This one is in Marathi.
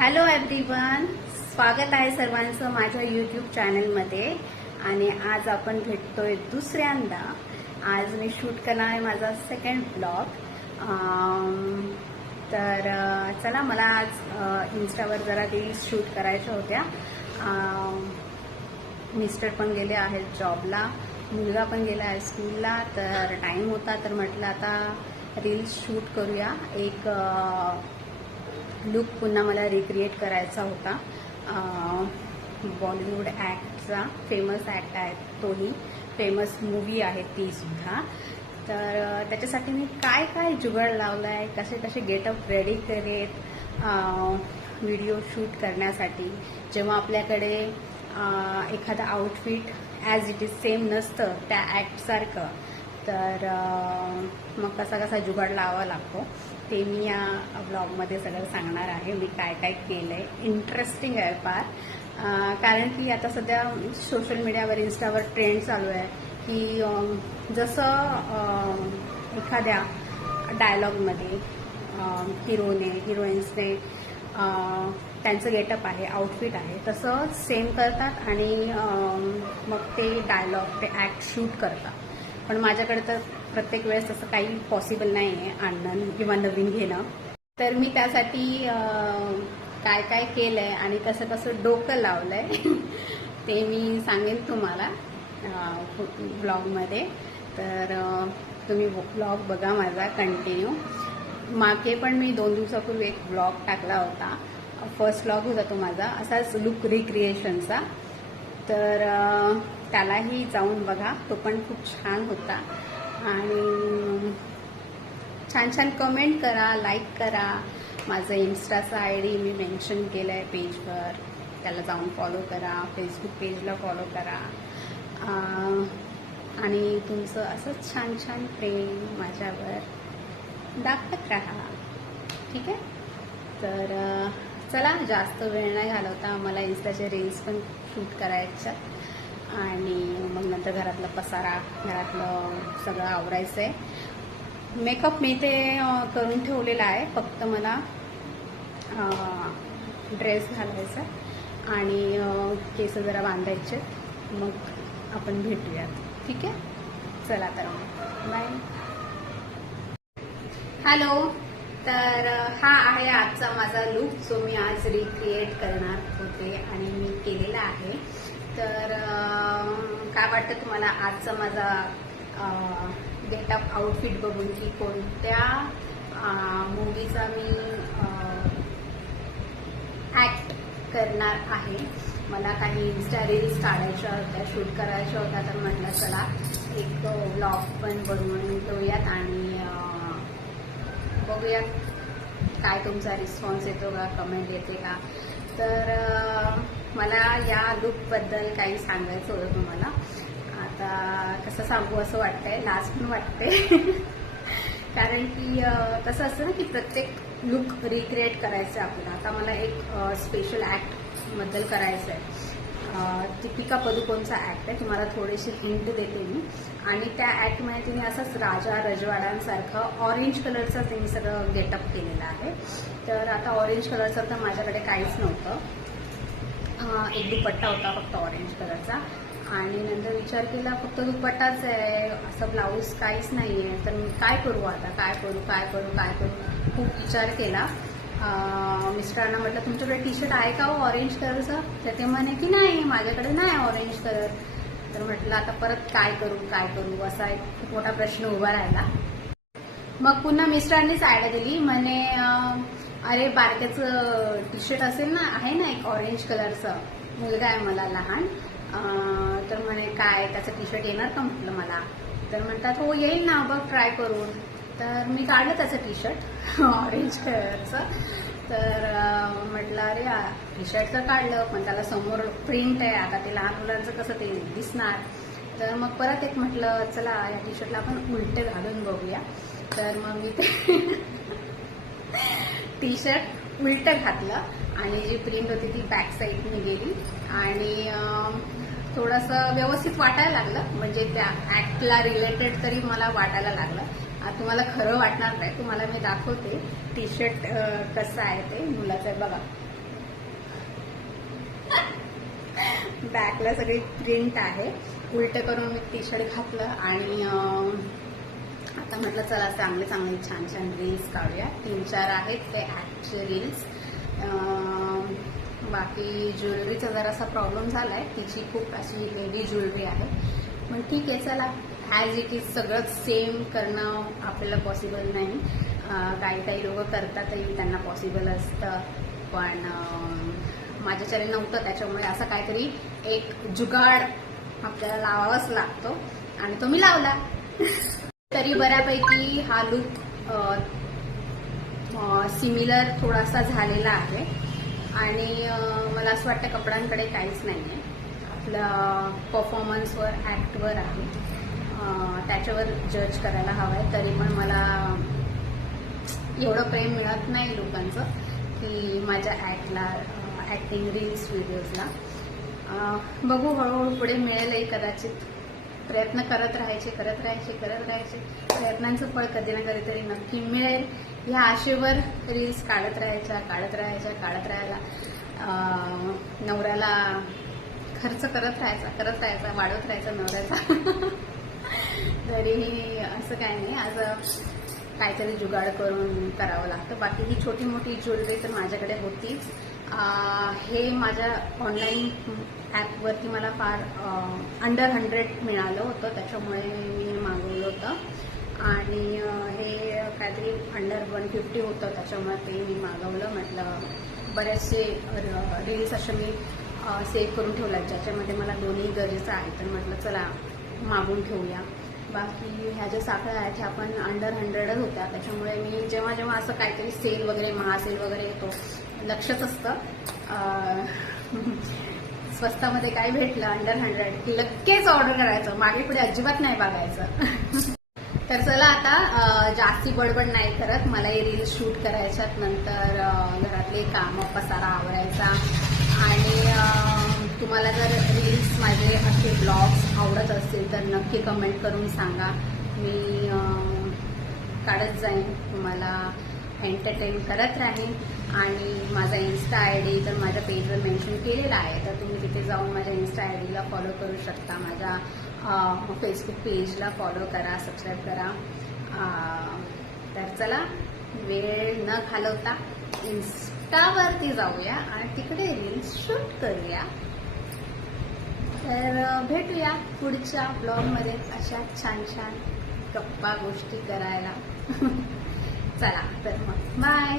हॅलो एव्हरीवन, स्वागत आहे सर्वांचं माझ्या यूट्यूब चॅनलमध्ये. आणि आज आपण भेटतोय दुसऱ्यांदा. आज मी शूट करणार आहे माझा सेकंड ब्लॉग. तर चला, मला आज इन्स्टावर जरा रील्स शूट करायच्या होत्या. मिस्टर पण गेले आहेत जॉबला, मुलगा पण गेला आहे स्कूलला, तर टाईम होता तर म्हटलं आता रील्स शूट करूया. एक लुक पुन्हा मला रिक्रिएट करायचा होता. बॉलिवूड ॲक्टचा, फेमस ॲक्ट आहे तोही, फेमस मूवी आहे ती सुद्धा. तर त्याच्यासाठी मी काय काय जुगाड लावला आहे, कसे कसे गेटअप रेडी करेत व्हिडिओ शूट करण्यासाठी. जेव्हा आपल्याकडे एखादा outfit as it is same नसतं त्या ॲक्टसारखं, तर मग कसा कसा जुगाड लावावा लागतो ते मी या ब्लॉगमध्ये सगळं सांगणार आहे. मी काय काय केलं आहे, इंटरेस्टिंग आहे फार. कारण की आता सध्या सोशल मीडियावर, इन्स्टावर ट्रेंड चालू आहे की जसं एखाद्या डायलॉगमध्ये हिरोईन्सने त्यांचं गेटअप आहे, आउटफिट आहे, तसं सेम करतात आणि मग ते डायलॉग, ते ॲक्ट शूट करतात. पण माझ्याकडे तर प्रत्येक वेळेस तसं काही पॉसिबल नाही आहे आणणं किंवा नवीन घेणं. तर मी त्यासाठी काय काय केलं आहे आणि कसं कसं डोकं लावलं आहे ते मी सांगेन तुम्हाला ब्लॉगमध्ये. तर तुम्ही ब्लॉग बघा माझा कंटिन्यू. मागे पण मी 2 दिवसापूर्वी एक ब्लॉग टाकला होता. फर्स्ट ब्लॉग होता तो माझा, असाच लुक रिक्रिएशनचा. तर त्यालाही जाऊन बघा, तो पण खूप छान होता. आणि छान छान कमेंट करा, लाईक करा. माझं इन्स्टाचा ID मी मेन्शन केलं आहे पेजवर, त्याला जाऊन फॉलो करा. फेसबुक पेजला फॉलो करा. आणि तुमचं असंच छान छान प्रेम माझ्यावर दाखवत राहा, ठीक आहे? तर चला, जास्त वेळ नाही घालवता, मला इन्स्टाचे रील्स पण शूट करायच्या आणि मग नंतर घरातलं पसारा, घरातलं सगळं आवरायचं आहे. मेकअप मी ते करून ठेवलेला आहे, फक्त मला ड्रेस घालायचा आणि केस जरा बांधायचे. मग आपण भेटूयात, ठीक आहे? चला तर, बाय. हॅलो. तर हा आहे आजचा माझा लुक, जो मी आज रिक्रिएट करणार होते आणि मी केलेला आहे. तर काय वाटतं तुम्हाला आजचा माझा गेटअप आउटफिट बघून, की कोणत्या मूवीचा मी ॲक्ट करणार आहे? मला काही इन्स्टा रील्स काढायच्या होत्या, शूट करायच्या होत्या, तर म्हटलं चला एक व्लॉग पण बनवून ठेवूयात आणि बघूया काय तुमचा रिस्पॉन्स येतो का, कमेंट येते का. तर मला या लुकबद्दल काही सांगायचं होतं तुम्हाला. आता कसं सांगू असं वाटतंय, लाज पण वाटते कारण की कसं असतं ना की प्रत्येक लुक रिक्रिएट करायचं आहे आपल्याला. आता मला एक स्पेशल ॲक्टबद्दल करायचं आहे. दीपिका पदुकोणचा ॲक्ट आहे, तुम्हाला थोडीशी हिंट देते मी. आणि त्या ॲक्टमध्ये तिने असंच राजा रजवाड्यांसारखं ऑरेंज कलरचं तिने सगळं गेटअप केलेलं आहे. तर आता ऑरेंज कलरचं तर माझ्याकडे काहीच नव्हतं. एक दुपट्टा होता फक्त ऑरेंज कलरचा. आणि नंतर विचार केला फक्त दुपट्टाच आहे, असं ब्लाऊज काहीच नाही आहे, तर मी काय करू आता, काय करू. खूप विचार केला. मिस्टरांना म्हटलं तुमच्याकडे टी-शर्ट आहे का हो ऑरेंज कलरचं? तर ते म्हणे की नाही, माझ्याकडे नाही ऑरेंज कलर. तर म्हटलं आता परत काय करू असा एक खूप मोठा प्रश्न उभा राहिला. मग पुन्हा मिस्टरांनीच आयडिया दिली. म्हणे अरे बारक्याचं टी-शर्ट असेल ना, आहे ना एक ऑरेंज कलरचं, मुलगा आहे मला लहान. तर म्हणे काय त्याचं टी-शर्ट येणार का म्हटलं मला. तर म्हणतात हो येईल ना, बघ ट्राय करून. तर मी काढलं त्याचं टी-शर्ट ऑरेंज कलरचं. तर म्हटलं अरे टी-शर्ट तर काढलं, पण त्याला समोर प्रिंट आहे, आता ते लहान मुलांचं कसं ते दिसणार. तर मग परत एक म्हटलं चला या टी-शर्टला आपण उलटे घालून बघूया. तर मग मी ते टी-शर्ट उलटं घातलं आणि जी प्रिंट होती ती बॅक साईडने गेली आणि थोडंसं व्यवस्थित वाटायला लागलं. म्हणजे त्या ॲक्टला रिलेटेड तरी मला वाटायला लागलं. तुम्हाला खरं वाटणार नाही, तुम्हाला मी दाखवते टी-शर्ट कसं आहे ते. मुलाचं आहे बघा, बॅकला सगळी प्रिंट आहे. उलटं करून मी टी शर्ट घातलं आणि आता म्हटलं चला चांगले चांगले छान छान रील्स काढूया. 3-4 आहेत ते ॲक्टचे रील्स. बाकी ज्वेलरीचा जरासा प्रॉब्लेम झाला आहे. तिची खूप अशी हेवी ज्वेलरी आहे. पण ठीक आहे, चला ॲज इट इज सगळंच सेम करणं आपल्याला पॉसिबल नाही. काही काही लोक करतातही, त्यांना पॉसिबल असतं. पण माझ्याच्याने नव्हतं, त्याच्यामुळे असं काहीतरी एक जुगाड आपल्याला लावावाच लागतो आणि तो मी लावला. तरी बऱ्यापैकी हा लुक सिमिलर थोडासा झालेला आहे आणि मला असं वाटतं कपड्यांकडे काहीच नाही आहे. आपलं परफॉर्मन्सवर, ॲक्टवर आहे, त्याच्यावर जज करायला हवं आहे. तरी पण मला एवढं प्रेम मिळत नाही लोकांचं की माझ्या ॲक्टिंग रील्स व्हिडिओजला. बघू, हळूहळू पुढे मिळेलही कदाचित. प्रयत्न करत राहायचे. प्रयत्नांचं फळ कधी ना कधीतरी नक्की मिळेल. ह्या आशेवर रील्स काढत राहायला. नवऱ्याला खर्च करत राहायचा, वाढवत राहायचा नवऱ्याचा. तरीही असं काय नाही, आज काहीतरी जुगाड करून करावं लागतं. बाकी ही छोटी मोठी ज्वेलरी तर माझ्याकडे होतीच. हे माझ्या ऑनलाईन ॲपवरती मला फार अंडर 100 मिळालं होतं, त्याच्यामुळे मी हे मागवलं होतं. आणि हे काहीतरी अंडर 150 होतं, त्याच्यामुळे ते मी मागवलं. म्हटलं बरेचसे रील्स असे मी सेव्ह करून ठेवल्यात ज्याच्यामध्ये मला दोन्ही गरजेचं आहे, तर म्हटलं चला मागून ठेवूया. बाकी ह्या ज्या साखळ्या आहेत ह्या पण अंडर 100च होत्या, त्याच्यामुळे मी जेव्हा जेव्हा असं काहीतरी सेल वगैरे, महासेल वगैरे येतो, लक्षच असतं स्वस्तामध्ये काय भेटलं अंडर 100 की लगेच ऑर्डर करायचं, मागे पुढे अजिबात नाही बघायचं. तर चला आता जास्ती बडबड नाही करत. मला हे रील्स शूट करायच्यात, नंतर घरातले कामं, पसारा आवरायचा. आणि तुम्हाला जर रील्स माझे असे ब्लॉग्स आवडत असतील तर नक्की कमेंट करून सांगा. मी काढत जाईन, तुम्हाला एंटरटेन करत राहीन. आणि माझा इन्स्टा ID तर माझ्या पेजवर मेन्शन केलेला आहे, तर तुम्ही तिथे जाऊन माझ्या इन्स्टा IDला फॉलो करू शकता. माझ्या फेसबुक पेजला फॉलो करा, सबस्क्राईब करा. तर चला वेळ न घालवता इन्स्टावरती जाऊया आणि तिकडे रील्स शूट करूया. तर भेटूया पुढच्या ब्लॉगमध्ये अशा छान छान गप्पा गोष्टी करायला. चला तर मग बाय.